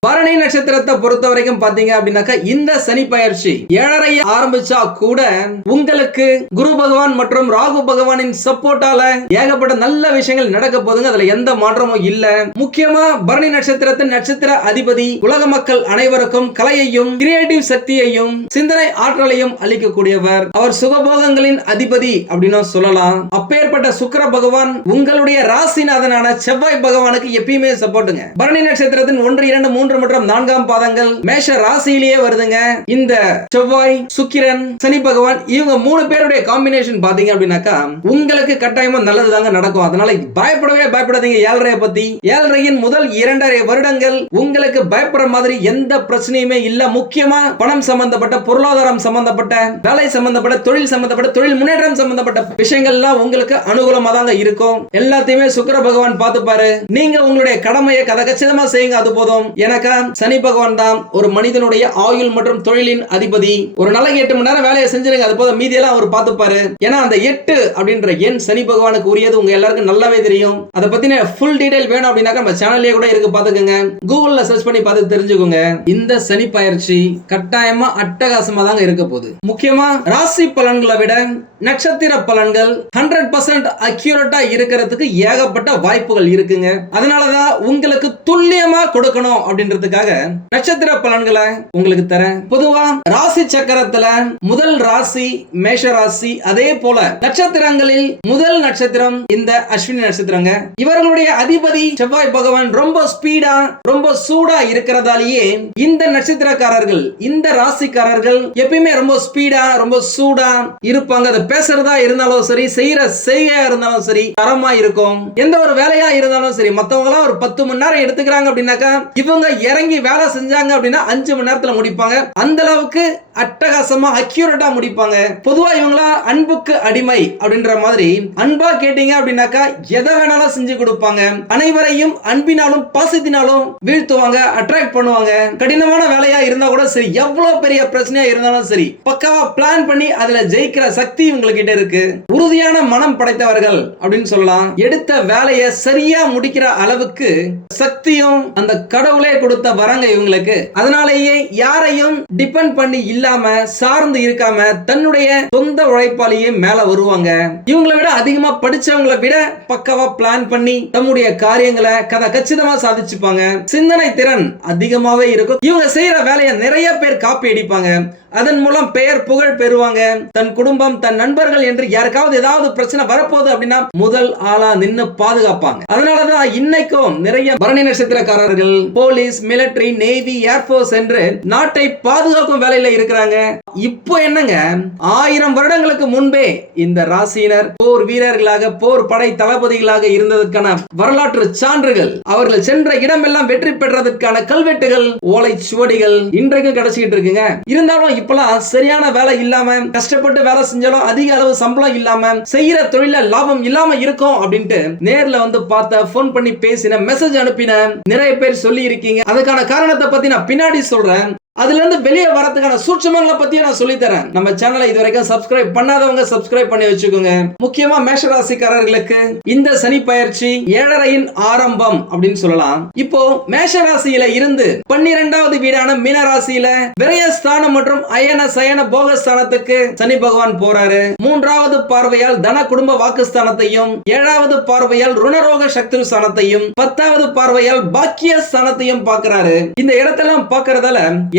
but Bharani நட்சத்திரத்தை பொறுத்த வரைக்கும் பாத்தீங்க அப்படின்னாக்கா இந்த சனி பயிற்சி ஏழரை ஆரம்பிச்சா கூட உங்களுக்கு குரு பகவான் மற்றும் ராகு பகவானின் சப்போர்ட்டால ஏகப்பட்ட நல்ல விஷயங்கள் நடக்க போதுங்க அதுல எந்த மாற்றமும் இல்ல. முக்கியமா பரணி நட்சத்திரத்தின் நட்சத்திர அதிபதி உலக மக்கள் அனைவருக்கும் கலையையும் கிரியேட்டிவ் சக்தியையும் சிந்தனை ஆற்றலையும் அளிக்கக்கூடியவர். அவர் சுகபோகங்களின் அதிபதி அப்படின்னு சொல்லலாம். அப்பேற்பட்ட சுக்கர பகவான் உங்களுடைய ராசிநாதனான செவ்வாய் பகவானுக்கு எப்பயுமே சப்போர்ட்டுங்க பரணி நட்சத்திரத்தின் ஒன்று இரண்டு மூன்று மற்றும் நான்காம் பாதங்கள் மேஷ ராசியிலேயே வருதுங்க. இந்த செவ்வாய் சுக்கிரன் சனி பகவான் இவங்க மூணு பேருடைய காம்பினேஷன் பாத்தீங்க அப்படின்னாக்கா உங்களுக்கு கட்டாயமா நல்லது தாங்க நடக்கும். அதனால பயப்படவே பயப்படாதீங்க ஏழரை பத்தி. ஏழரையின் முதல் இரண்டரை வருடங்கள் உங்களுக்கு பயப்படுற மாதிரி எந்த பிரச்சனையுமே இல்ல. முக்கியமா பணம் சம்பந்தப்பட்ட பொருளாதாரம் சம்பந்தப்பட்ட வேலை சம்பந்தப்பட்ட தொழில் சம்பந்தப்பட்ட தொழில் முன்னேற்றம் சம்பந்தப்பட்ட விஷயங்கள்லாம் உங்களுக்கு அனுகூலமா தாங்க இருக்கும். எல்லாத்தையுமே சுக்கர பகவான் பார்த்துப்பாரு. நீங்க உங்களுடைய கடமையை கதகச்சிதமா செய்யுங்க அது போதும். எனக்கா சனி பகவான் தான் ஒரு மனிதனுடைய ஆயுள் மற்றும் தொழிலின் அதிபதி. ஒரு நாளைக்கு எட்டு மணி நேரம் வேலையை செஞ்சிருங்க அது போதும் மீதியெல்லாம் அவர் பார்த்துப்பாரு. ஏன்னா அந்த எட்டு அப்படின்ற எண் சனி பகவானுக்கு உரியது உங்க எல்லாருக்கும் நல்லாவே தெரியும். அதை பத்தின ஃபுல் டீடைல் வேணும் அப்படின்னாக்கா நம்ம சேனல்லே கூட இருக்கு பாத்துக்கோங்க கூகுள்ல சர்ச் பண்ணி பார்த்து தெரிஞ்சுக்கோங்க. இந்த சனி பயிற்சி கட்டாயமா அட்டகாசமா தாங்க இருக்க போகுது. முக்கியமா ராசி பலன்களை விட நட்சத்திர பலன்கள் ஹண்ட்ரட் பர்சன்ட் அக்யூரேட்டா இருக்கிறதுக்கு ஏகப்பட்ட வாய்ப்புகள் இருக்குங்க. அதனாலதான் உங்களுக்கு துல்லியமா கொடுக்கணும் அப்படின்றது அப்படின்றதுக்காக நட்சத்திர பலன்களை உங்களுக்கு தரேன். பொதுவா ராசி சக்கரத்துல முதல் ராசி மேஷ ராசி அதே போல நட்சத்திரங்களில் முதல் நட்சத்திரம் இந்த அஸ்வினி நட்சத்திரங்க. இவர்களுடைய அதிபதி செவ்வாய் பகவான் ரொம்ப ஸ்பீடா ரொம்ப சூடா இருக்கிறதாலேயே இந்த நட்சத்திரக்காரர்கள் இந்த ராசிக்காரர்கள் எப்பயுமே ரொம்ப ஸ்பீடா ரொம்ப சூடா இருப்பாங்க. அது பேசுறதா இருந்தாலும் சரி செய்யற செய்கையா இருந்தாலும் சரி தரமா இருக்கும். எந்த ஒரு வேலையா இருந்தாலும் சரி மத்தவங்க எல்லாம் ஒரு பத்து மணி நேரம் எடுத்துக்கிறாங்க அப்படின்னாக்கா இவங்க இறங்கி வேலை செஞ்சாங்க அப்படின்னா அஞ்சு மணி நேரத்துல முடிப்பாங்க. அந்த அளவுக்கு அட்டகாசமா அக்யூரேட்டா முடிப்பாங்க. பொதுவா இவங்களா அன்புக்கு அடிமை அப்படின்ற மாதிரி அன்பா கேட்டீங்க அப்படின்னாக்கா எதை வேணாலும் செஞ்சு கொடுப்பாங்க. அனைவரையும் அன்பினாலும் பாசத்தினாலும் வீழ்த்துவாங்க அட்ராக்ட் பண்ணுவாங்க. கடினமான வேலையா இருந்தா கூட சரி எவ்வளவு பெரிய பிரச்சனையா இருந்தாலும் சரி பக்காவா பிளான் பண்ணி அதுல ஜெயிக்கிற சக்தி இவங்ககிட்ட இருக்கு. உறுதியான மனம் படைத்தவர்கள் அப்படின்னு சொல்லலாம். எடுத்த வேலையை சரியா முடிக்கிற அளவுக்கு சக்தியும் அந்த கடவுளே கொடுத்த வரங்க இவங்களுக்கு. அதனாலேயே யாரையும் டிபெண்ட் பண்ணி இல்லாம சார்ந்து இருக்காம தன்னுடைய சொந்த உழைப்பாலேயே மேல வருவாங்க. இவங்களை விட அதிகமா படிச்சவங்களை விட பக்கவா பிளான் பண்ணி தம்முடைய காரியங்களை கதை கச்சிதமா சாதிச்சுப்பாங்க. சிந்தனை திறன் அதிகமாவே இருக்கும். இவங்க செய்யற வேலையை நிறைய பேர் காப்பி அடிப்பாங்க. அதன் மூலம் பெயர் புகழ் பெறுவாங்க. தன் குடும்பம் தன் நண்பர்கள் என்று யாருக்காவது ஏதாவது பிரச்சனை வரப்போகுது அப்படின்னா முதல் ஆளா நின்னு பாதுகாப்பாங்க. அதனாலதான் இன்னைக்கும் நிறைய பரணி நட்சத்திரக்காரர்கள் போலீஸ் மிலிட்டரி நேவி ஏர்போர்ஸ் என்று நாட்டை பாதுகாக்கும் வேலையில இருக்கிறாங்க. இப்போ என்னங்க? ஆயிரம் வருடங்களுக்கு முன்பே இந்த ராசியினர் போர் வீரர்களாக போர் படை தளபதிகளாக இருந்ததற்கான வரலாற்று சான்றுகள் அவர்கள் சென்ற இடமெல்லாம் வெற்றி பெற்றதற்கான கல்வெட்டுகள் ஓலை சுவடிகள் இன்றைக்கும் கிடைச்சிட்டு இருக்குங்க. இருந்தாலும் இப்பெல்லாம் சரியான வேலை இல்லாம கஷ்டப்பட்டு வேலை செஞ்சாலும் அதிக அளவு சம்பளம் இல்லாம செய்யற தொழில லாபம் இல்லாம இருக்கும் அப்படின்ட்டு நேர்ல வந்து பார்த்த போன் பண்ணி பேசின மெசேஜ் அனுப்பின நிறைய பேர் சொல்லி இருக்கீங்க அதுக்கான காரணத்தை பத்தி நான் பின்னாடி சொல்றேன். அதுல இருந்து வெளியே வரதுக்கான சூட்சமங்களை பற்றியும் நான் சொல்லித்தரேன். நம்ம சேனலை இது வரைக்கும் சப்ஸ்கிரைப் பண்ணாதவங்க சப்ஸ்கிரைப் பண்ணி வச்சுக்கோங்க. முக்கியமா மேஷராசிக்காரர்களுக்கு இந்த சனி பயிற்சி ஏழரையின் ஆரம்பம் அப்படின்னு சொல்லலாம். இப்போ மேஷராசியில இருந்து பன்னிரெண்டாவது வீடான மீனராசியில விரயஸ்தானம் மற்றும் அயன சயன போகஸ்தானத்துக்கு சனி பகவான் போறாரு. மூன்றாவது பார்வையால் தன குடும்ப வாக்குஸ்தானத்தையும் ஏழாவது பார்வையால் ருணரோக சக்தி ஸ்தானத்தையும் பத்தாவது பார்வையால் பாக்கிய ஸ்தானத்தையும் பார்க்கிறாரு. இந்த இடத்தெல்லாம் பார்க்கறதால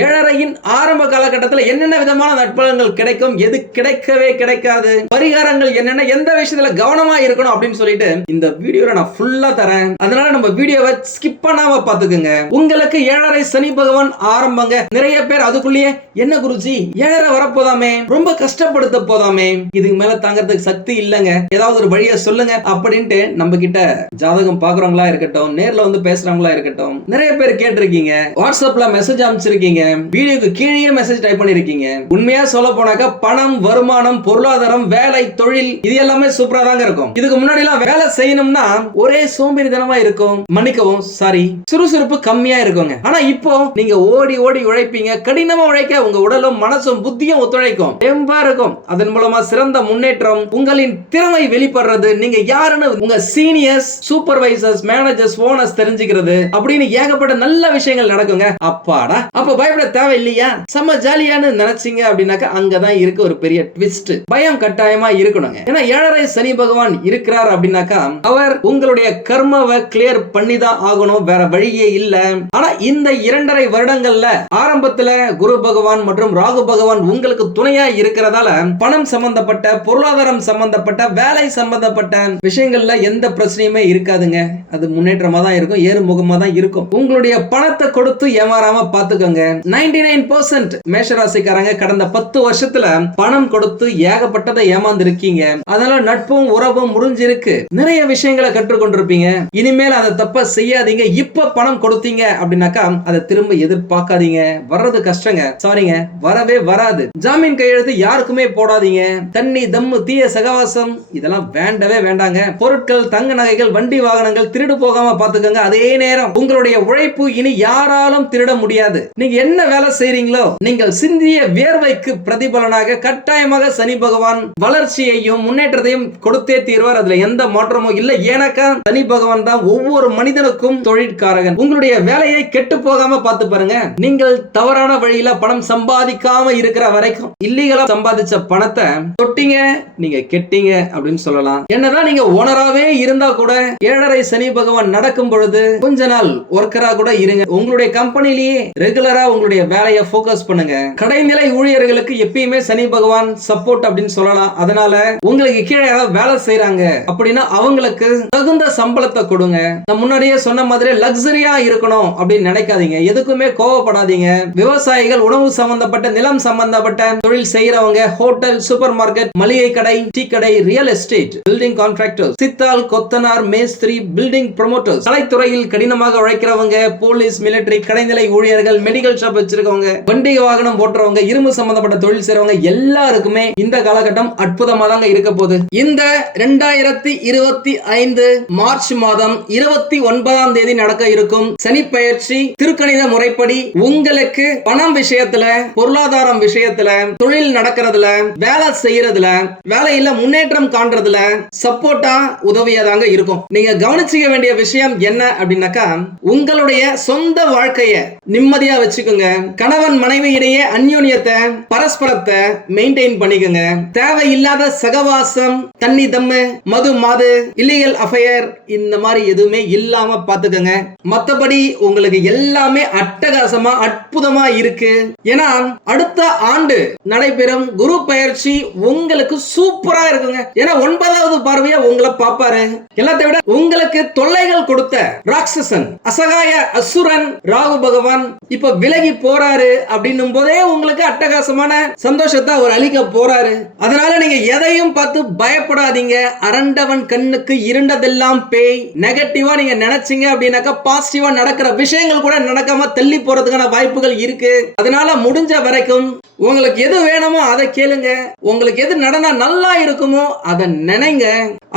ஏழரையின் ஆரம்ப காலகட்டத்தில் என்னென்ன விதமான நட்பலன்கள் கிடைக்கும்? எது கிடைக்கவே கிடைக்காது? பரிகாரங்கள் என்னென்ன? எந்த விஷயத்துல கவனமா இருக்கணும் அப்படின்னு சொல்லிட்டு இந்த வீடியோல நான் ஃபுல்லா தரேன். அதனால நம்ம வீடியோவை ஸ்கிப் பண்ணாம பாத்துக்குங்க உங்களுக்கு ஏழரை சனி பகவான் ஆரம்பங்க. நிறைய பேர் அதுக்குள்ளேயே என்ன குருஜி? ஏழரை வரப்போதாமே? ரொம்ப கஷ்டப்படுத்த போதாமே? இதுக்கு மேல தாங்கறதுக்கு சக்தி இல்லைங்க. ஏதாவது ஒரு வழியை சொல்லுங்க. அப்படின்ட்டு நம்ம கிட்ட ஜாதகம் பாக்குறவங்களா இருக்கட்டும் நேர்ல வந்து பேசுறவங்களா இருக்கட்டும் நிறைய பேர் கேட்டிருக்கீங்க. வாட்ஸ்அப்ல மெசேஜ் அனுப்பிச்சிருக்கீங்க. வீடியோக்கு கீழே மெசேஜ் டைப் பண்ணிருக்கீங்க. உண்மையா சொல்ல போனாக்கா பணம் வருமானம் பொருளாதாரம் வேலை தொழில் இது எல்லாமே சூப்பரா தாங்க இருக்கும். இதுக்கு முன்னாடி எல்லாம் வேலை செய்யணும்னா ஒரே சோம்பேறித்தனமா இருக்கும். மன்னிக்கவும் சாரி சுறுசுறுப்பு கம்மியா இருக்குங்க. ஆனா இப்போ நீங்க ஓடி ஓடி உழைப்பீங்க. கடினமா உழைக்க உங்க உடலும் மனசும் புத்தியும் ஒத்துழைக்கும். தெம்பா இருக்கும். அதன் மூலமா சிறந்த முன்னேற்றம் உங்களின் திறமை வெளிப்படுறது நீங்க யாருன்னு உங்க சீனியர்ஸ் சூப்பர்வைசர்ஸ் மேனேஜர்ஸ் ஓனர்ஸ் தெரிஞ்சுக்கிறது அப்படின்னு ஏகப்பட்ட நல்ல விஷயங்கள் நடக்குங்க. அப்பாடா. அப்ப பயப்பட பயப்பட தேவையில்லையா? செம்ம ஜாலியான்னு நினைச்சீங்க அப்படின்னாக்கா அங்கதான் இருக்கு ஒரு பெரிய ட்விஸ்ட் பயம் கட்டாயமா இருக்கணுங்க. ஏன்னா ஏழரை சனி பகவான் இருக்கிறார் அப்படின்னாக்கா அவர் உங்களுடைய கர்மாவை கிளியர் பண்ணி தான் ஆகணும். வேற வழியே இல்ல. ஆனா இந்த இரண்டரை வருடங்கள்ல ஆரம்பத்துல குரு பகவான் மற்றும் ராகு பகவான் உங்களுக்கு துணையா இருக்கிறதால பணம் சம்பந்தப்பட்ட பொருளாதாரம் சம்பந்தப்பட்ட வேலை சம்பந்தப்பட்ட விஷயங்கள்ல எந்த பிரச்சனையுமே இருக்காதுங்க. அது முன்னேற்றமா தான் இருக்கும் ஏறுமுகமா தான் இருக்கும். உங்களுடைய பணத்தை கொடுத்து ஏமாறாம பாத்துக்கோங்க. நைன்டி நைன் பர்சன்ட் மேஷராசிக்காரங்க கடந்த பத்து வருஷத்துல பணம் கொடுத்து ஏகப்பட்டதை ஏமாந்துருக்கீங்க. அதனால நட்பும் உறவும் முறிஞ்சிருக்கு. நிறைய விஷயங்களை கற்றுக்கொண்டிருப்பீங்க. இனிமேல் அதை தப்ப செய்யாதீங்க. இப்ப பணம் கொடுத்தீங்க அப்படின்னாக்கா அதை திரும்ப எதிர்பார்க்காதீங்க. வர்றது கஷ்டங்க. சாரிங்க வரவே வராது. ஜாமீன் கையெழுத்து யாருக்குமே போடாதீங்க. தண்ணி தம்மு தீய சகவாசம் இதெல்லாம் வேண்டவே வேண்டாங்க. பொருட்கள் தங்க நகைகள் வண்டி வாகனங்கள் திருடு போகாம பாத்துக்கோங்க அதே நேரம் உங்களுடைய உழைப்பு இனி யாராலும் திருட முடியாது. நீங்க என்ன வேலை செய்றீங்களோ நீங்கள் சிந்திய வியர்வைக்கு பிரதிபலனாக கட்டாயமாக சனி பகவான் வளர்ச்சியையும் முன்னேற்றத்தையும் கொடுத்தே தீர்வார். அதுல எந்த மாற்றமும் இல்ல. ஏனக்கா சனி பகவான் தான் ஒவ்வொரு மனிதனுக்கும் தொழிற்காரகன். உங்களுடைய வேலையை கெட்டு போகாம பார்த்து பாருங்க. நீங்கள் தவறான வழியில பணம் சம்பாதிக்காம இருக்கிற வரைக்கும் இல்லீகலா சம்பாதிச்ச பணத்தை தொட்டீங்க நீங்க கெட்டீங்க அப்படின்னு சொல்லலாம். என்னதான் நீங்க ஓனராவே இருந்தா கூட ஏழரை சனி பகவான் நடக்கும் பொழுது கொஞ்ச நாள் ஒர்க்கரா கூட இருங்க. உங்களுடைய கம்பெனிலேயே ரெகுலரா உங்களுடைய உங்களுடைய வேலையை ஃபோக்கஸ் பண்ணுங்க. கடைநிலை ஊழியர்களுக்கு எப்பயுமே சனி பகவான் சப்போர்ட் அப்படின்னு சொல்லலாம். அதனால உங்களுக்கு கீழே யாராவது வேலை செய்யறாங்க அப்படின்னா அவங்களுக்கு தகுந்த சம்பளத்தை கொடுங்க. நான் முன்னாடியே சொன்ன மாதிரி லக்ஸரியா இருக்கணும் அப்படின்னு நினைக்காதீங்க. எதுக்குமே கோவப்படாதீங்க. விவசாயிகள் உணவு சம்பந்தப்பட்ட நிலம் சம்பந்தப்பட்ட தொழில் செய்யறவங்க ஹோட்டல் சூப்பர் மார்க்கெட் மளிகை கடை டீ கடை ரியல் எஸ்டேட் பில்டிங் கான்ட்ராக்டர் சித்தால் கொத்தனார் மேஸ்திரி பில்டிங் ப்ரொமோட்டர்ஸ் கலைத்துறையில் கடினமாக உழைக்கிறவங்க போலீஸ் மிலிட்டரி கடைநிலை ஊழியர்கள் மெடிக்கல் ஷாப் வச்சிருக்கவங்க வண்டி வாகனம் ஓட்டுறவங்க இரும்பு சம்பந்தப்பட்ட தொழில் செய்றவங்க எல்லாருக்குமே இந்த காலகட்டம் அற்புதமா தாங்க இருக்க போகுது. இந்த ரெண்டாயிரத்தி இருபத்தி ஐந்து மார்ச் மாதம் இருபத்தி ஒன்பதாம் தேதி நடக்க இருக்கும் சனி பயிற்சி திருக்கணித முறைப்படி உங்களுக்கு பணம் விஷயத்துல பொருளாதாரம் விஷயத்துல தொழில் நடக்கிறதுல வேலை செய்யறதுல வேலையில முன்னேற்றம் காண்றதுல சப்போர்ட்டா உதவியாதாங்க இருக்கும். நீங்க கவனிச்சுக்க வேண்டிய விஷயம் என்ன அப்படின்னாக்கா உங்களுடைய சொந்த வாழ்க்கைய நிம்மதியா வச்சுக்கோங்க. கணவன் மனைவி இடையே அந்யோன்யத்தை பரஸ்பரத்தை மெயின்டைன் பண்ணிக்கோங்க. தேவையில்லாத சகவாசம் தண்ணி தம்மு மது மாது இல்லீகல் அஃபயர் இந்த மாதிரி எதுவுமே இல்லாம பாத்துக்கோங்க மத்தபடி உங்களுக்கு எல்லாமே அட்டகாசமா அற்புதமா இருக்கு. ஏன்னா அடுத்த ஆண்டு நடைபெறும் குரு பயிற்சி உங்களுக்கு சூப்பரா இருக்குங்க. ஏன்னா ஒன்பதாவது பார்வையா உங்களை பாப்பாரு எல்லாத்தை விட உங்களுக்கு தொல்லைகள் கொடுத்த ராட்சசன் அசகாய அசுரன் ராகு பகவான் இப்ப விலகி போறாரு அப்படின்னும் போதே உங்களுக்கு அட்டகாசமான சந்தோஷத்தை அவர் அளிக்க போறாரு. அதனால நீங்க எதையும் பார்த்து பயப்படாதீங்க. அரண்டவன் கண்ணுக்கு இருண்டதெல்லாம் பேய். நெகட்டிவா நீங்க நினைச்சீங்க அப்படின்னாக்கா பாசிட்டிவா நடக்கிற விஷயங்கள் கூட நடக்காம தள்ளி போறதுக்கான வாய்ப்புகள் இருக்கு. அதனால முடிஞ்ச வரைக்கும் உங்களுக்கு எது வேணுமோ அதை கேளுங்க. உங்களுக்கு எது நடந்தா நல்லா இருக்குமோ அதை நினைங்க.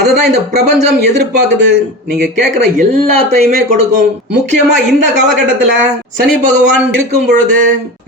அதை தான் இந்த பிரபஞ்சம் எதிர்பார்க்குது. நீங்க கேட்கிற எல்லாத்தையுமே கொடுக்கும். முக்கியமா இந்த காலகட்டத்துல சனி பகவான் இருக்கும் பொழுது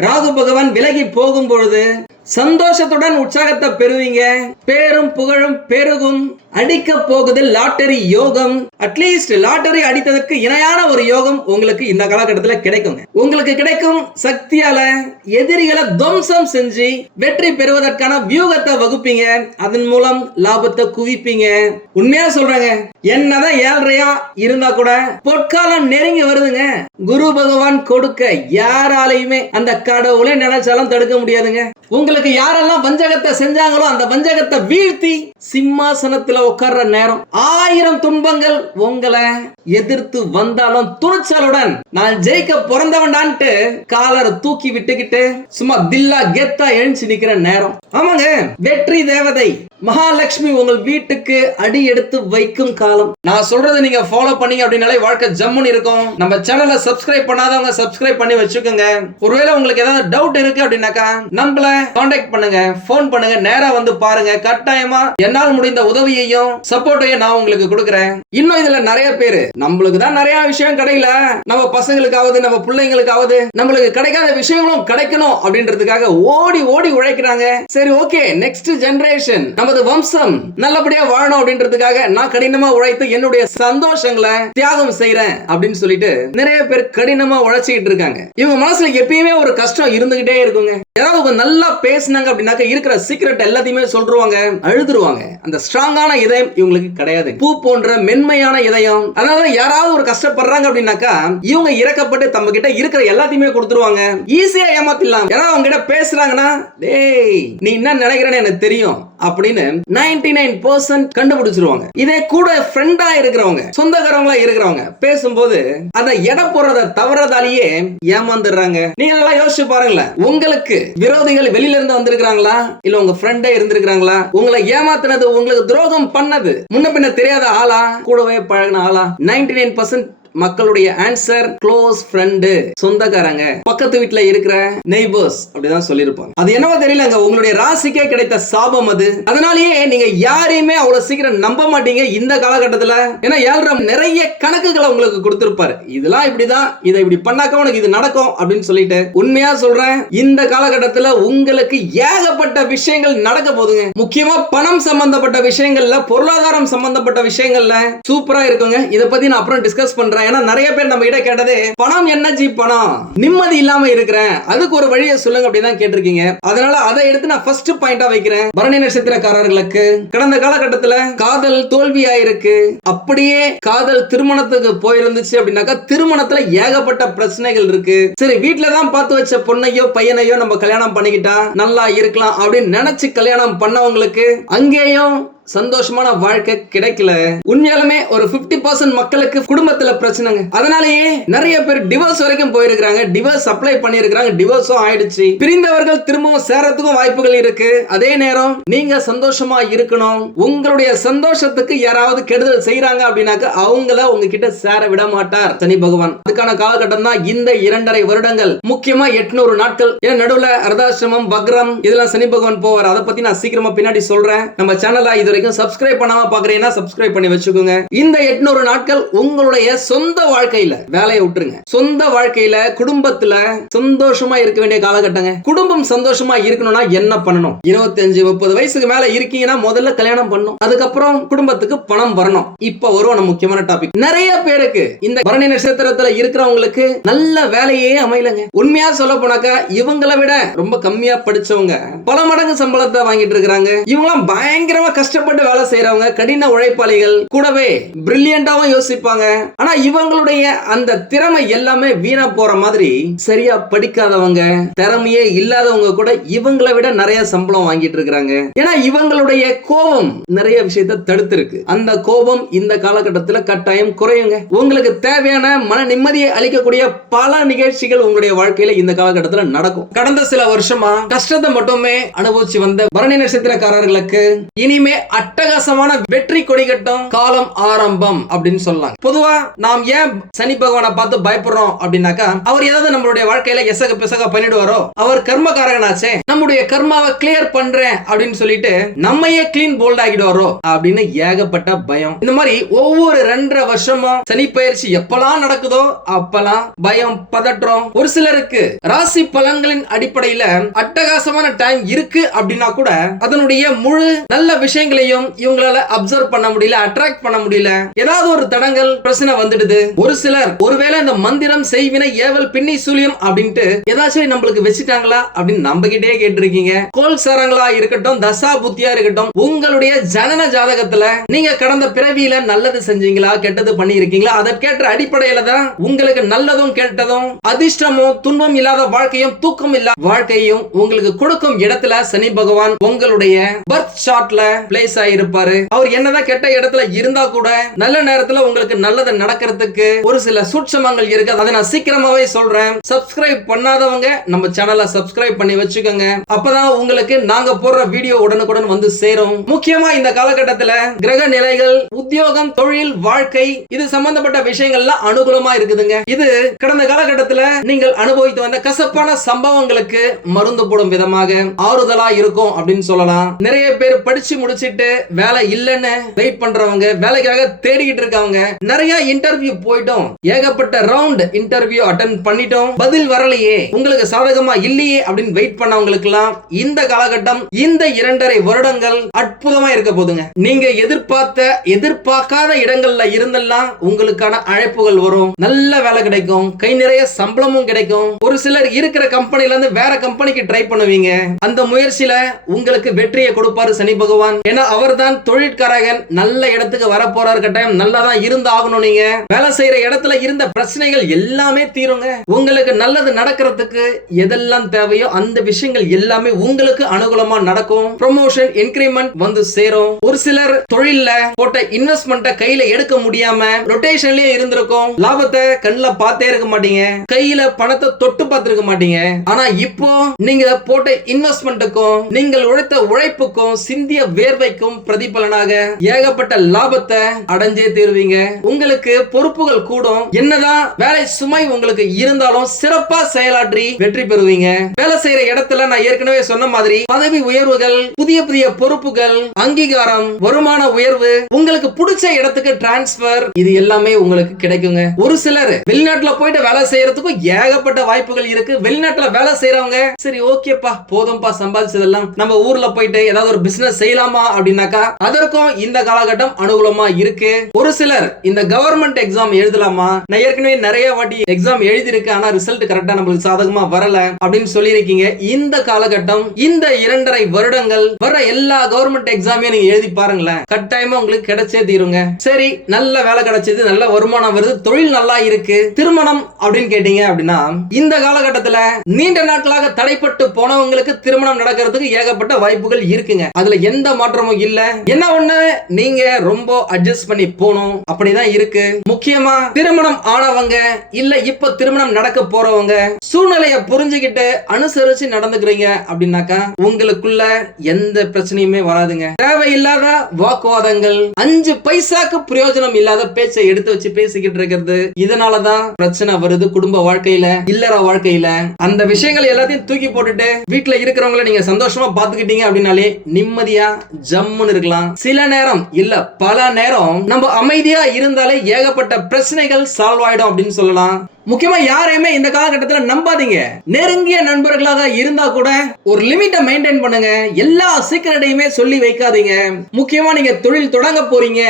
ராகு பகவான் விலகி போகும் பொழுது சந்தோஷத்துடன் உற்சாகத்தை பெறுவீங்க. பேரும் புகழும் பெருகும். அடிக்க போகுது லாட்டரி யோகம். அட்லீஸ்ட் லாட்டரி அடித்ததற்கு இணையான ஒரு யோகம் உங்களுக்கு இந்த காலகட்டத்தில் கிடைக்குங்க. உங்களுக்கு கிடைக்கும் சக்தியால எதிரிகளை துவம்சம் செஞ்சு வெற்றி பெறுவதற்கான வியூகத்தை வகுப்பீங்க. அதன் மூலம் லாபத்தை குவிப்பீங்க. உண்மையா சொல்றேங்க. என்னதான் ஏழ்றையா இருந்தா கூட பொற்காலம் நெருங்கி வருதுங்க. குரு பகவான் கொடுக்க யாராலையுமே அந்த கடவுளை நினைச்சாலும் தடுக்க முடியாதுங்க. உங்களுக்கு யாரெல்லாம் வஞ்சகத்தை செஞ்சாங்களோ அந்த வஞ்சகத்தை வீழ்த்தி சிம்மாசனத்துல உட்கார்ற நேரம். ஆயிரம் துன்பங்கள் உங்களை எதிர்த்து வந்தாலும் துணிச்சலுடன் நான் ஜெயிக்க பிறந்தவன்டான்ட்டு காலரை தூக்கி விட்டுக்கிட்டு சும்மா தில்லா கெத்தா எழுந்து நிக்கிற நேரம். ஆமாங்க வெற்றி தேவதை. மகாலட்சுமி உங்கள் வீட்டுக்கு அடி எடுத்து வைக்கும் காலம். நான் சொல்றதை நீங்க ஃபாலோ பண்ணீங்க அப்படின்னாலே வாழ்க்கை ஜம்முன்னு இருக்கும். நம்ம சேனலை சப்ஸ்கிரைப் பண்ணாதவங்க சப்ஸ்கிரைப் பண்ணி வச்சுக்கோங்க. ஒருவேளை உங்களுக்கு ஏதாவது டவுட் இருக்கு அப்படின்னாக்கா நம்மள காண்டாக்ட் பண்ணுங்க. ஃபோன் பண்ணுங்க. நேரா வந்து பாருங்க. கட்டாயமா என்னால் முடிந்த உதவியையும் சப்போர்ட்டையும் நான் உங்களுக்கு கொடுக்குறேன். இன்னும் இதுல நிறைய பேரு நம்மளுக்கு தான் நிறைய விஷயம் கிடைக்கல. நம்ம பசங்களுக்காவது நம்ம பிள்ளைங்களுக்காவது நம்மளுக்கு கிடைக்காத விஷயங்களும் கிடைக்கணும் அப்படின்றதுக்காக ஓடி ஓடி உழைக்கிறாங்க. சரி ஓகே நெக்ஸ்ட் ஜெனரேஷன் நமது வம்சம் நல்லபடியா வாழணும் அப்படின்றதுக்காக நான் கடினமா உழைத்து என்னுடைய சந்தோஷங்களை தியாகம் செய்யறேன் அப்படின்னு சொல்லிட்டு நிறைய பேர் கடினமா உழைச்சிக்கிட்டு இருக்காங்க. இவங்க மனசுல எப்பயுமே ஒரு கஷ்டம் இருந்துகிட்டே இருக்குங்க. யாராவது அவங்க நல்லா பேசினாங்க அப்படின்னாக்க இருக்கிற சீக்ரெட் எல்லாத்தையுமே சொல்றாங்க அழுதுருவாங்க. அந்த ஸ்ட்ராங்கான இதயம் இவங்களுக்கு கிடையாது. பூ போன்ற மென்மையான இதயம். அதனால யாராவது ஒரு கஷ்டப்படுறாங்க அப்படின்னாக்கா இவங்க இறக்கப்பட்டு நம்ம கிட்ட இருக்கிற எல்லாத்தையுமே கொடுத்துருவாங்க. ஈஸியா ஏமாத்திடலாம். யாராவது அவங்க கிட்ட பேசுறாங்கன்னா டேய் நீ என்ன நினைக்கிறேன்னு எனக்கு தெரியும் அப்படின்னு நைன்டி நைன் பர்சன்ட் கண்டுபிடிச்சிருவாங்க. இதே கூட ஃப்ரெண்டா இருக்கிறவங்க சொந்தக்காரங்களா இருக்கிறவங்க பேசும்போது அந்த இடம் போடுறத தவறதாலேயே ஏமாந்துடுறாங்க. நீங்க எல்லாம் யோசிச்சு பாருங்களேன். உங்களுக்கு விரோதிகள் வெளியில இருந்து வந்திருக்காங்களா இல்ல உங்க ஃப்ரெண்டே இருந்திருக்காங்களா உங்களை ஏமாத்துனது உங்களுக்கு துரோகம் பண்ணது. முன்ன பின்ன தெரியாத ஆளா? கூடவே பழகின ஆளா? நைன்டி நைன் பர்சன்ட் மக்களுடைய ஆன்சர் க்ளோஸ் ஃப்ரெண்டு சொந்தக்காரங்க. பக்கத்து வீட்ல இருக்கிற நெய்பர்ஸ் அப்படிதான் சொல்லியிருப்பாங்க. அது என்னவோ தெரியலங்க உங்களுடைய ராசிக்கே கிடைத்த சாபம் அது. அதனாலேயே நீங்க யாரையுமே அவ்வளவு சீக்கிரம் நம்ப மாட்டீங்க இந்த காலகட்டத்துல. ஏன்னா ஏழரம் நிறைய கணக்குகளை உங்களுக்கு கொடுத்திருப்பாரு. இதெல்லாம் இப்படிதான் இதை இப்படி பண்ணாக்க உனக்கு இது நடக்கும் அப்படின்னு சொல்லிட்டு உண்மையா சொல்றேன். இந்த காலகட்டத்துல உங்களுக்கு ஏகப்பட்ட விஷயங்கள் நடக்க போதுங்க முக்கியமா பணம் சம்பந்தப்பட்ட விஷயங்கள்ல பொருளாதாரம் சம்பந்தப்பட்ட விஷயங்கள்ல சூப்பரா இருக்குங்க. இதை பத்தி நான் அப்புறம் டிஸ்கஸ் பண்றேன். ஏன்னா நிறைய பேர் நம்ம கிட்ட கேட்டது பணம் என்ன ஜி பணம்? நிம்மதி இல்லாம இருக்கிறேன். அதுக்கு ஒரு வழியை சொல்லுங்க அப்படின்னு தான் கேட்டிருக்கீங்க. அதனால அதை எடுத்து நான் ஃபர்ஸ்ட் பாயிண்டா வைக்கிறேன். பரணி நட்சத்திரக்காரர்களுக்கு கடந்த காலகட்டத்துல காதல் தோல்வியா இருக்கு அப்படியே காதல் திருமணத்துக்கு போயிருந்துச்சு அப்படின்னாக்கா திருமணத்துல ஏகப்பட்ட பிரச்சனைகள் இருக்கு. சரி வீட்டுல தான் பார்த்து வச்ச பொண்ணையோ பையனையோ நம்ம கல்யாணம் பண்ணிக்கிட்டா நல்லா இருக்கலாம் அப்படின்னு நினைச்சு கல்யாணம் பண்ணவங்களுக்கு அங்கேயும் சந்தோஷமான வாழ்க்கை கிடைக்கல. உண்மையாலுமே ஒரு 50% பர்சன்ட் மக்களுக்கு குடும்பத்துல பிரச்சனைங்க. அதனாலேயே நிறைய பேர் டிவோர்ஸ் வரைக்கும் போயிருக்கிறாங்க. டிவோர்ஸ் அப்ளை பண்ணிருக்கிறாங்க டிவோர்ஸும் ஆயிடுச்சு. பிரிந்தவர்கள் திரும்பவும் சேரத்துக்கும் வாய்ப்புகள் இருக்கு. அதே நேரம் நீங்க சந்தோஷமா இருக்கணும். உங்களுடைய சந்தோஷத்துக்கு யாராவது கெடுதல் செய்யறாங்க அப்படின்னாக்க அவங்கள உங்ககிட்ட சேர விட மாட்டார் சனி பகவான். அதுக்கான காலகட்டம் தான் இந்த இரண்டரை வருடங்கள். முக்கியமா எட்நூறு நாட்கள். ஏன் நடுவுல அர்தாசிரமம் வக்ரம் இதெல்லாம் சனி பகவான் போவார். அதை பத்தி நான் சீக்கிரமா பின்னாடி சொல்றேன். நம்ம சேனலா இது வரைக்கும் சப்ஸ்கிரைப் பண்ணாம பாக்குறீங்கன்னா சப்ஸ்கிரைப் பண்ணி வச்சுக்கோங்க. இந்த எட்நூறு நாட்கள் உங்களுடைய சொந்த வாழ்க்கையில வேலையை விட்டுருங்க. சொந்த வாழ்க்கையில குடும்பத்துல சந்தோஷமா இருக்க வேண்டிய காலகட்டங்க. குடும்பம் சந்தோஷமா இருக்கணும்னா என்ன பண்ணணும்? இருபத்தஞ்சு முப்பது வயசுக்கு மேல இருக்கீங்கன்னா முதல்ல கல்யாணம் பண்ணணும். அதுக்கப்புறம் குடும்பத்துக்கு பணம் வரணும். இப்ப வருவோம் நம்ம முக்கியமான டாபிக் நிறைய பேருக்கு இந்த பரணி நட்சத்திரத்துல இருக்கிறவங்களுக்கு நல்ல வேலையே அமையலங்க. உண்மையா சொல்ல போனாக்கா இவங்களை விட ரொம்ப கம்மியா படிச்சவங்க பல மடங்கு சம்பளத்தை வாங்கிட்டு இருக்கிறாங்க. இவங்களாம் பயங்கரமா கஷ்டம் கஷ்டப்பட்டு வேலை செய்யறவங்க கடின உழைப்பாளிகள் கூடவே பிரில்லியண்டாவும் யோசிப்பாங்க. ஆனா இவங்களுடைய அந்த திறமை எல்லாமே வீணா போற மாதிரி சரியா படிக்காதவங்க திறமையே இல்லாதவங்க கூட இவங்களை விட நிறைய சம்பளம் வாங்கிட்டு இருக்கிறாங்க. ஏன்னா இவங்களுடைய கோபம் நிறைய விஷயத்த தடுத்திருக்கு. அந்த கோபம் இந்த காலகட்டத்துல கட்டாயம் குறையுங்க. உங்களுக்கு தேவையான மன நிம்மதியை அளிக்கக்கூடிய பல நிகழ்ச்சிகள் உங்களுடைய வாழ்க்கையில இந்த காலகட்டத்தில் நடக்கும். கடந்த சில வருஷமா கஷ்டத்தை மட்டுமே அனுபவிச்சு வந்த பரணி நட்சத்திரக்காரர்களுக்கு இனிமே அட்டகாசமான வெற்றி கொடிகட்டும் காலம் ஆரம்பம் அப்படின்னு சொல்லலாம் பொதுவா நாம் ஏன் சனி பகவானை பார்த்து பயப்படுறோம் அப்படின்னாக்கா அவர் ஏதாவது நம்மளுடைய வாழ்க்கையில எசக பிசக பண்ணிடுவாரோ அவர் கர்மகாரகனாச்சே நம்முடைய கர்மாவை கிளியர் பண்றேன் அப்படின்னு சொல்லிட்டு நம்மையே கிளீன் போல்ட் ஆகிடுவாரோ அப்படின்னு ஏகப்பட்ட பயம். இந்த மாதிரி ஒவ்வொரு ரெண்டரை வருஷமும் சனி பயிற்சி எப்பெல்லாம் நடக்குதோ அப்பெல்லாம் பயம் பதற்றம். ஒரு சிலருக்கு ராசி பலன்களின் அடிப்படையில அட்டகாசமான டைம் இருக்கு அப்படின்னா கூட அதனுடைய முழு நல்ல விஷயங்களை விஷயங்களையும் இவங்களால அப்சர்வ் பண்ண முடியல அட்ராக்ட் பண்ண முடியல. ஏதாவது ஒரு தடங்கள் பிரச்சனை வந்துடுது. ஒரு சிலர் ஒருவேளை இந்த மந்திரம் செய்வினை ஏவல் பின்னி சூழியம் அப்படின்ட்டு ஏதாச்சும் நம்மளுக்கு வச்சுட்டாங்களா அப்படின்னு நம்ம கிட்டே கேட்டிருக்கீங்க. கோல் சரங்களா இருக்கட்டும் தசா புத்தியா இருக்கட்டும் உங்களுடைய ஜனன ஜாதகத்துல நீங்க கடந்த பிறவியில நல்லது செஞ்சீங்களா கெட்டது பண்ணி இருக்கீங்களா அதற்கேற்ற அடிப்படையில தான் உங்களுக்கு நல்லதும் கெட்டதும் அதிர்ஷ்டமும் துன்பம் இல்லாத வாழ்க்கையும் தூக்கம் இல்லாத வாழ்க்கையும் உங்களுக்கு கொடுக்கும் இடத்துல சனி பகவான் உங்களுடைய பர்த் சார்ட்ல பிளேஸ் வயசா இருப்பாரு அவர் என்னதான் கெட்ட இடத்துல இருந்தா கூட நல்ல நேரத்துல உங்களுக்கு நல்லது நடக்கிறதுக்கு ஒரு சில சூட்சமங்கள் இருக்கு. அதை நான் சீக்கிரமாவே சொல்றேன். சப்ஸ்கிரைப் பண்ணாதவங்க நம்ம சேனலை சப்ஸ்கிரைப் பண்ணி வச்சுக்கோங்க. அப்பதான் உங்களுக்கு நாங்க போடுற வீடியோ உடனுக்குடன் வந்து சேரும். முக்கியமா இந்த காலகட்டத்துல கிரக நிலைகள் உத்தியோகம் தொழில் வாழ்க்கை இது சம்பந்தப்பட்ட விஷயங்கள்லாம் அனுகூலமா இருக்குதுங்க. இது கடந்த காலகட்டத்துல நீங்கள் அனுபவித்து வந்த கசப்பான சம்பவங்களுக்கு மருந்து போடும் விதமாக ஆறுதலா இருக்கும் அப்படின்னு சொல்லலாம். நிறைய பேர் படிச்சு முடிச்சிட்டு கேட்டு வேலை இல்லைன்னு வெயிட் பண்றவங்க வேலைக்காக தேடிக்கிட்டு இருக்கவங்க நிறைய இன்டர்வியூ போயிட்டோம். ஏகப்பட்ட ரவுண்ட் இன்டர்வியூ அட்டன் பண்ணிட்டோம். பதில் வரலையே. உங்களுக்கு சாதகமா இல்லையே அப்படின்னு வெயிட் பண்ணவங்களுக்கு எல்லாம் இந்த காலகட்டம் இந்த இரண்டரை வருடங்கள் அற்புதமா இருக்க போதுங்க. நீங்க எதிர்பார்த்த எதிர்பார்க்காத இடங்கள்ல இருந்தெல்லாம் உங்களுக்கான அழைப்புகள் வரும். நல்ல வேலை கிடைக்கும். கை நிறைய சம்பளமும் கிடைக்கும். ஒரு சிலர் இருக்கிற கம்பெனில இருந்து வேற கம்பெனிக்கு ட்ரை பண்ணுவீங்க. அந்த முயற்சியில உங்களுக்கு வெற்றியை கொடுப்பாரு சனி பகவான். ஏன்னா அவர் தான் தொழிற்காரகன். நல்ல இடத்துக்கு வர கட்டாயம். நல்லா தான் இருந்து ஆகணும் நீங்க. வேலை செய்யற இடத்துல இருந்த பிரச்சனைகள் எல்லாமே தீருங்க. உங்களுக்கு நல்லது நடக்கிறதுக்கு எதெல்லாம் தேவையோ அந்த விஷயங்கள் எல்லாமே உங்களுக்கு அனுகூலமா நடக்கும். ப்ரொமோஷன் இன்கிரிமெண்ட் வந்து சேரும். ஒரு சிலர் தொழில்ல போட்ட இன்வெஸ்ட்மெண்ட்டை கையில எடுக்க முடியாம ரொட்டேஷன்லயே இருந்திருக்கும். லாபத்தை கண்ணுல பார்த்தே இருக்க மாட்டீங்க. கையில பணத்தை தொட்டு பார்த்திருக்க மாட்டீங்க. ஆனா இப்போ நீங்க போட்ட இன்வெஸ்ட்மெண்ட்டுக்கும் நீங்கள் உழைத்த உழைப்புக்கும் சிந்திய வேர்வை வேர்வைக்கும் பிரதிபலனாக ஏகப்பட்ட லாபத்தை அடைஞ்சே தீருவீங்க. உங்களுக்கு பொறுப்புகள் கூடும். என்னதான் வேலை சுமை உங்களுக்கு இருந்தாலும் சிறப்பா செயலாற்றி வெற்றி பெறுவீங்க. வேலை செய்யற இடத்துல நான் ஏற்கனவே சொன்ன மாதிரி பதவி உயர்வுகள் புதிய புதிய பொறுப்புகள் அங்கீகாரம் வருமான உயர்வு உங்களுக்கு பிடிச்ச இடத்துக்கு டிரான்ஸ்பர் இது எல்லாமே உங்களுக்கு கிடைக்குங்க. ஒரு சிலர் வெளிநாட்டுல போயிட்டு வேலை செய்யறதுக்கும் ஏகப்பட்ட வாய்ப்புகள் இருக்கு. வெளிநாட்டுல வேலை செய்யறவங்க சரி ஓகேப்பா போதும்பா சம்பாதிச்சதெல்லாம் நம்ம ஊர்ல போயிட்டு ஏதாவது ஒரு பிசினஸ் செய்யலாமா அப்படின்னாக்கா அதற்கும் இந்த காலகட்டம் அனுகூலமா இருக்கு. ஒரு சிலர் இந்த கவர்மெண்ட் எக்ஸாம் எழுதலாமா? நான் ஏற்கனவே நிறைய வாட்டி எக்ஸாம் எழுதியிருக்கு ஆனா ரிசல்ட் கரெக்டா நம்மளுக்கு சாதகமா வரல அப்படின்னு சொல்லியிருக்கீங்க. இந்த காலகட்டம் இந்த இரண்டரை வருடங்கள் வர எல்லா கவர்மெண்ட் எக்ஸாமையும் நீங்க எழுதி பாருங்களேன். கட்டாயமா உங்களுக்கு கிடைச்சே தீருங்க. சரி நல்ல வேலை கிடைச்சது நல்ல வருமானம் வருது தொழில் நல்லா இருக்கு. திருமணம் அப்படின்னு கேட்டீங்க அப்படின்னா இந்த காலகட்டத்துல நீண்ட நாட்களாக தடைப்பட்டு போனவங்களுக்கு திருமணம் நடக்கிறதுக்கு ஏகப்பட்ட வாய்ப்புகள் இருக்குங்க. அதுல எந்த மாற்றமும் இல்ல. என்ன ஒண்ணு? நீங்க ரொம்ப அட்ஜஸ்ட் பண்ணி போகணும். அப்படிதான் இருக்கு. முக்கியமா திருமணம் ஆனவங்க இல்ல இப்ப திருமணம் நடக்க போறவங்க சூழ்நிலைய புரிஞ்சுக்கிட்டு அனுசரிச்சு நடந்துக்கிறீங்க அப்படின்னாக்கா உங்களுக்குள்ள எந்த பிரச்சனையுமே வராதுங்க. தேவையில்லாத வாக்குவாதங்கள் அஞ்சு பைசாக்கு பிரயோஜனம் இல்லாத பேச்சை எடுத்து வச்சு பேசிக்கிட்டு இருக்கிறது. இதனாலதான் பிரச்சனை வருது குடும்ப வாழ்க்கையில இல்லற வாழ்க்கையில. அந்த விஷயங்கள் எல்லாத்தையும் தூக்கி போட்டுட்டு வீட்டுல இருக்கிறவங்கள நீங்க சந்தோஷமா பாத்துக்கிட்டீங்க அப்படின்னாலே நிம்மதியா ஜம்முன்னு இருக்கலாம். சில நேரம் இல்ல பல நேரம் நம்ம அமைதியா இருந்தாலே ஏகப்பட்ட பிரச்சனைகள் சால்வ் ஆயிடும் அப்படின்னு சொல்லலாம். முக்கியமா யாரையுமே இந்த காலகட்டத்துல நம்பாதீங்க. நெருங்கிய நண்பர்களாக இருந்தா கூட ஒரு லிமிட்டை மெயின்டைன் பண்ணுங்க. எல்லா சீக்கிரட்டையுமே சொல்லி வைக்காதீங்க. முக்கியமா நீங்க தொழில் தொடங்க போறீங்க.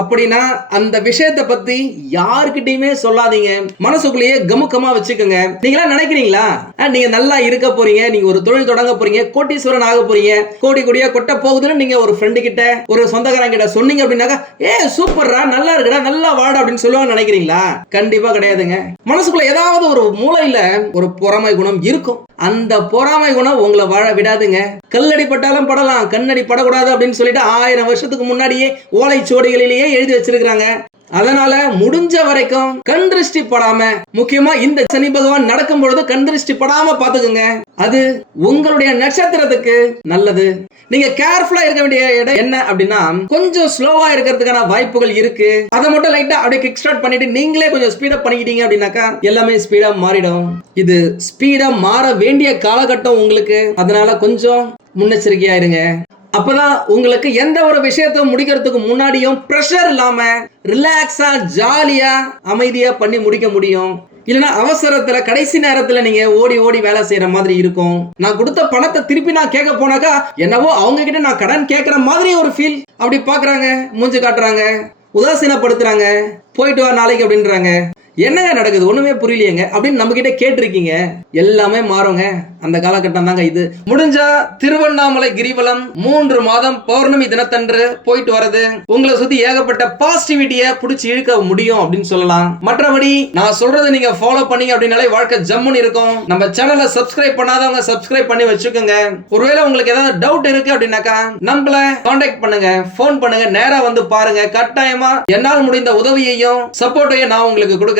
அப்படின்னா அந்த விஷயத்தை பத்தி யாருக்கிட்டயுமே சொல்லாதீங்க. மனசுக்குள்ளேயே கமுக்கமா வச்சுக்கோங்க. நீங்களா நினைக்கிறீங்களா? நீங்க நல்லா இருக்க போறீங்க. நீங்க ஒரு தொழில் தொடங்க போறீங்க. கோட்டீஸ்வரன் ஆக போறீங்க. கோடி கோடியா கொட்ட போகுதுன்னு நீங்க ஒரு ஃப்ரெண்டு கிட்ட ஒரு சொந்தக்காரங்க கிட்ட சொன்னீங்க அப்படின்னாக்கா ஏ சூப்பர்ரா நல்லா இருக்குடா நல்லா வாடா அப்படின்னு சொல்லுவாங்க நினைக்கிறீங்களா? கண்டிப்பா கிடையாதுங்க. மனசுக்குள்ள ஏதாவது ஒரு மூலையில ஒரு பொறாமை குணம் இருக்கும். அந்த பொறாமை குணம் உங்களை வாழ விடாதுங்க. கல்லடி பட்டாலும் படலாம் கண்ணடி படக்கூடாது அப்படின்னு சொல்லிட்டு ஆயிரம் வருஷத்துக்கு முன்னாடியே ஓலைச்சுவடிகளிலேயே எழுதி வச்சிருக்கிறாங்க. அதனால முடிஞ்ச வரைக்கும் கண் திருஷ்டி படாம முக்கியமா இந்த சனி பகவான் நடக்கும் பொழுது கண் திருஷ்டி படாம பாத்துக்கோங்க அது உங்களுடைய நட்சத்திரத்துக்கு நல்லது. நீங்க கேர்ஃபுல்லா இருக்க வேண்டிய இடம் என்ன அப்படின்னா கொஞ்சம் ஸ்லோவா இருக்கிறதுக்கான வாய்ப்புகள் இருக்கு. அதை மட்டும் லைட்டா அப்படியே கிக் ஸ்டார்ட் பண்ணிட்டு நீங்களே கொஞ்சம் ஸ்பீடப் பண்ணிக்கிட்டீங்க அப்படின்னாக்கா எல்லாமே ஸ்பீடா மாறிடும். இது ஸ்பீடா மாற வேண்டிய காலகட்டம் உங்களுக்கு. அதனால கொஞ்சம் முன்னெச்சரிக்கையா இருங்க. அப்பதான் உங்களுக்கு எந்த ஒரு விஷயத்தையும் முடிக்கிறதுக்கு முன்னாடியும் ப்ரெஷர் இல்லாம ரிலாக்ஸா ஜாலியா அமைதியா பண்ணி முடிக்க முடியும். இல்லைன்னா அவசரத்துல கடைசி நேரத்துல நீங்க ஓடி ஓடி வேலை செய்யற மாதிரி இருக்கும். நான் கொடுத்த பணத்தை திருப்பி நான் கேட்க போனாக்கா என்னவோ அவங்க கிட்ட நான் கடன் கேட்கற மாதிரி ஒரு ஃபீல் அப்படி பாக்குறாங்க மூஞ்சி காட்டுறாங்க உதாசீனப்படுத்துறாங்க போயிட்டு வா நாளைக்கு அப்படின்றாங்க. என்னங்க நடக்குது? ஒண்ணுமே புரியலையேங்க. அப்படின்னு நம்ம கிட்ட கேட்டிருக்கீங்க. எல்லாமே மாறுங்க. அந்த காலகட்டம் தாங்க இது. முடிஞ்சா திருவண்ணாமலை கிரிவலம் மூன்று மாதம் பௌர்ணமி தினத்தன்று போயிட்டு வரது. உங்களை சுத்தி ஏகப்பட்ட பாசிட்டிவிட்டிய புடிச்சு இழுக்க முடியும் அப்படின்னு சொல்லலாம். மற்றபடி நான் சொல்றதை நீங்க ஃபாலோ பண்ணீங்க அப்படின்னாலே வாழ்க்கை ஜம்முன்னு இருக்கும். நம்ம சேனலை சப்ஸ்கிரைப் பண்ணாதவங்க சப்ஸ்கிரைப் பண்ணி வச்சுக்கோங்க. ஒருவேளை உங்களுக்கு ஏதாவது டவுட் இருக்கு அப்படின்னாக்கா நம்மள காண்டாக்ட் பண்ணுங்க. ஃபோன் பண்ணுங்க. நேரா வந்து பாருங்க. கட்டாயமா என்னால் முடிந்த உதவியையும் சப்போர்ட்டையும் நான் உங்களுக்கு கொடுக்குறேன்.